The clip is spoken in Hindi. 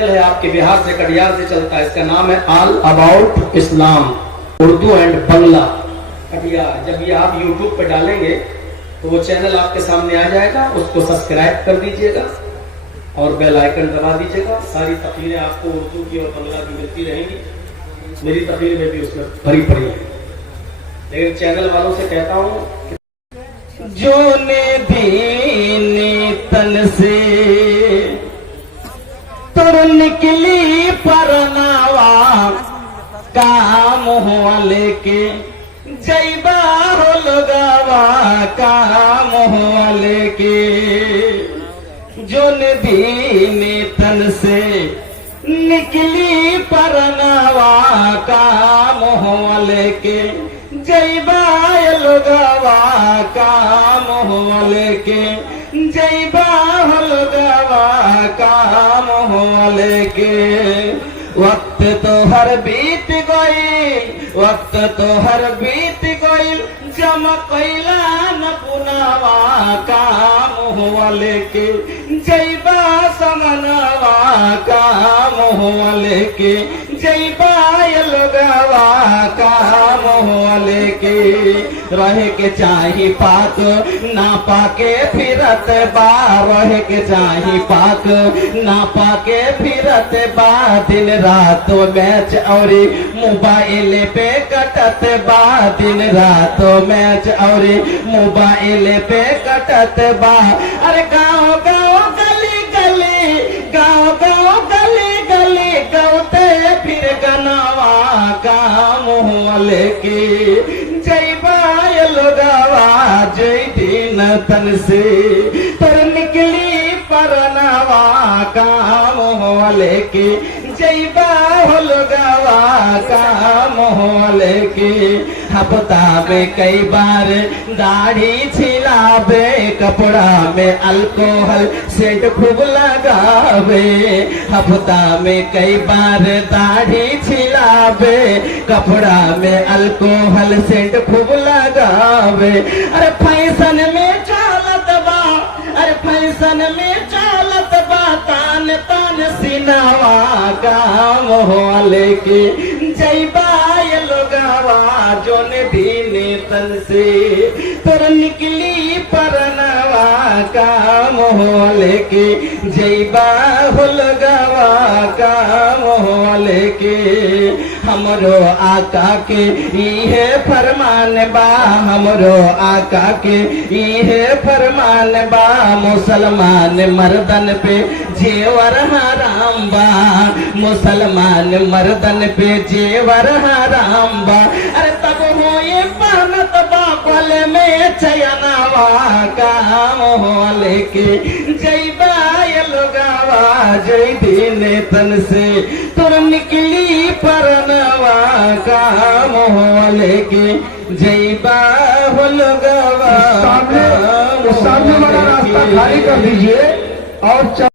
है आपके बिहार से कटिहार से चलता है, इसका नाम है all about Islam Urdu and Bangla Katihar. जब ये आप यूट्यूब पे डालेंगे तो वो चैनल आपके सामने आ जाएगा, उसको सब्सक्राइब कर दीजिएगा और बेल आइकन दबा दीजिएगा। सारी तकरीरें आपको उर्दू की और बंगला की मिलती रहेंगी, मेरी तकरीर में भी उसमें भरी पड़ी है। लेकिन चैनल वालों से कहता हूँ जो ने दीनी तन से तुर निकली परनावा काम हुआ लेके जैबा हो लगावा काम हुआ लेके जो दीनी तन से निकली परनावा काम हुआ लेके जैबा लगावा काम हुआ लेके जैबा लगावा काम हुआ लेके वक्त तो हर बीत गई, वक्त तो हर बीत गई जम कैला न पुनावा काम हुआ लेके जैबा समनवा काम हुआ लेके जैबा लगावा काम हुआ लेके रहे के चाही पाक ना पाके फिरत बा, रहे के चाही पाक ना पाके फिरत बा दिन रात मैच और मोबाइल पे कटत बा, दिन रात मैच और मोबाइल पे कटत बा। अरे गाँव गाँव गली गली गाँव गाँव गली गली गौते फिर गनावा काम हुआ लेके जैबा लगावा जय दिन तन से पर निकली परनावा काम हुआ लेके जैबा हो लगावा काम हुआ लेके हफ्ता में कई बार दाढ़ी छिलावे, कपड़ा में अल्कोहल सेंट खूब लगावे, हफ्ता में कई बार दाढ़ी छिलावे, कपड़ा में अल्कोहल सेंट खूब लगावे। अरे फैशन में चालत बा, अरे फैशन में चालत बा तान तान सिनावा काम हुआ लेके जैबा लगावा जोन दीने तन से तुर निकली परनवा काम हुआ लेके जैबा हो लगावा काम हुआ लेके हमरो आका के इहे फरमान बा, हमरो आका के इहे फरमान बा मुसलमान मर्दन पे जेवर हराम बा, मुसलमान मर्दन पे जेवर हराम बा। अरे तब हो ये पहनत बा गले में चयनावा काम हो लेके जैबा लगावा जय दिन तन से तुर निकली परनवा काम हो लेके जैबा हो लगावा। सामने वाला रास्ता खाली कर दीजिए और